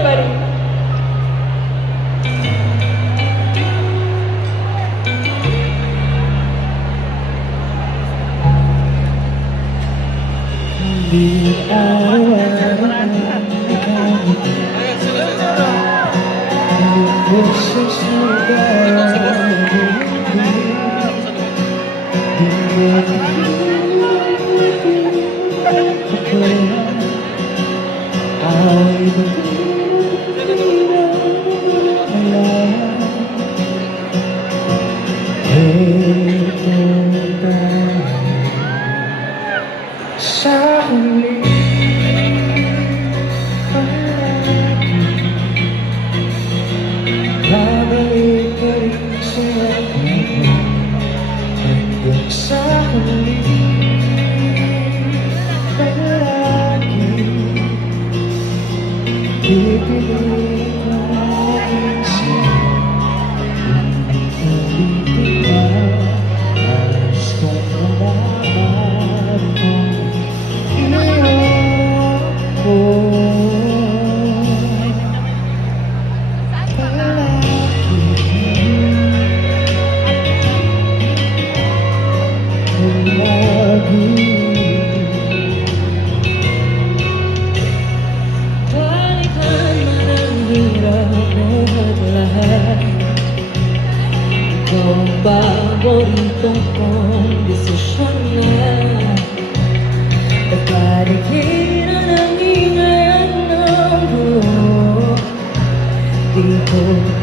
everybody. Sa huli babalik ka rin sa akin hanggang sa huli palagi pipiliin ko maging sa'yo ulit-ulitin na ayos kong malaman Paboritong kong desisyon na pagpaligiran ang ingay ng buhok. Di ko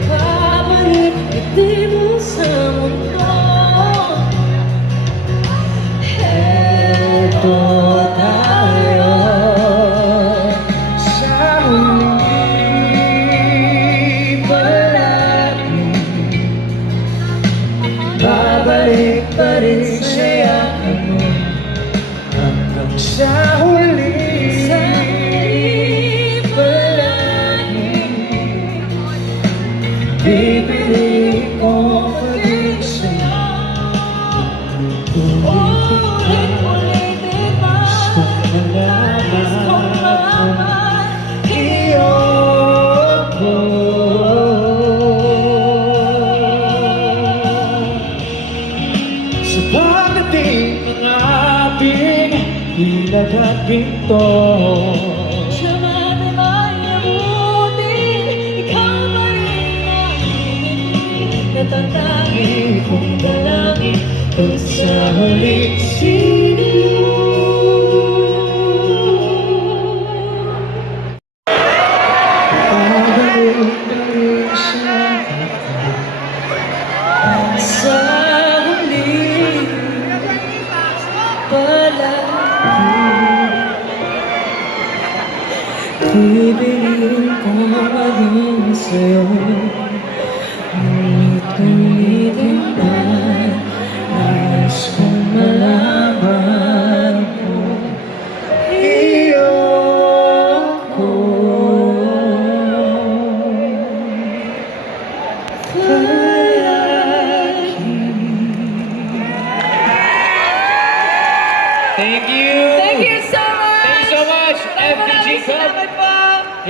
babalik ngiti mo sa mundo. Heto tayo sa huli palagi babalik pa rin sayakan mo hanggang sa huli palagi pipiliin ko maging sa'yo ulit-ulitin pa. gusto ko malaman iyoko. Sa pagdating ng ating ilag at ginto, Siya man ay mayabuti, ikaw pa rin ang ngiti. Natatangin kong dalangin kung sa huling siniyo. babalik pa rin sa akin Sa huli palagi pipiliin ko maging sa'yo. Ulit-ulitin pa, nais kong malaman kung iyoko. Thank you. Thank you so much! Thank you so much, FDG Club. Salamat po!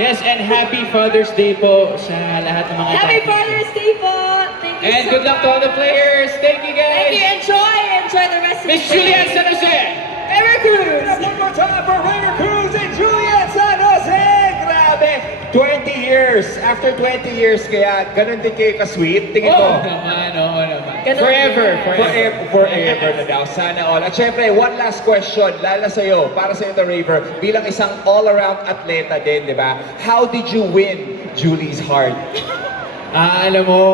Yes, and happy Father's Day po sa lahat ng mga Happy tatay. Father's Day po! Thank you And so good luck to all the players. Thank you Thank you! guys. Enjoy the rest of the Miss Juliet San Jose. River Cruise! One more time for River Cruz and Juliet San Jose! Grabe! 20 years! After 20 years, kaya ganun din kayo ka-sweet. Tingin Oo ko. naman, oo naman. Ganun Forever, din. forever. Forever na daw. Sana all. At syempre, one last question, lalo sa'yo, para sa'yo The River, bilang isang all-around atleta din, di ba? How did you win Julie's heart? Alam mo,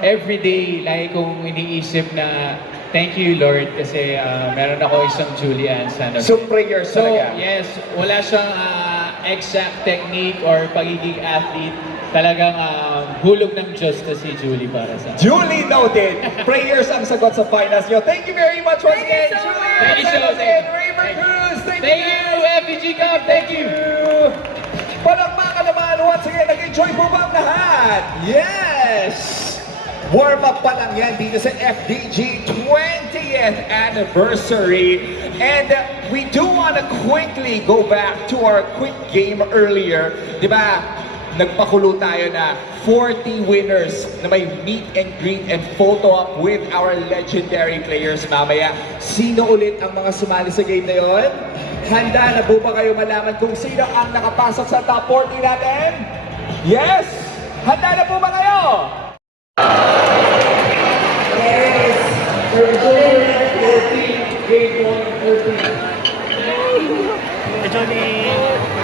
everyday, lagi kong iniisip na thank you Lord kasi meron ako isang Julian San Jose. So, prayers So, talaga. yes, wala siyang exact technique or pagiging athlete. Talagang hulog ng Diyos na si Julie para sa akin. Julie noted. Prayers ang sagot sa finals nyo. Thank you very much once Thank again, you so Julie. much. Thank you so much. and River Cruz. Thank Thank you. you, FPG Cup. Thank you. Palakpakan naman once again. Nag-enjoy po ba ang lahat? Yes! Warm-up pa lang yan dito sa FDG 20th anniversary. And we do want to quickly go back to our quick game earlier. Di ba? nagpakulo tayo na 40 winners na may meet and greet and photo up with our legendary players mamaya. Sino ulit ang mga sumali sa game na yon? Handa na po ba kayo malaman kung sino ang nakapasok sa top 40 natin? Yes! Handa na po ba kayo? Johnny!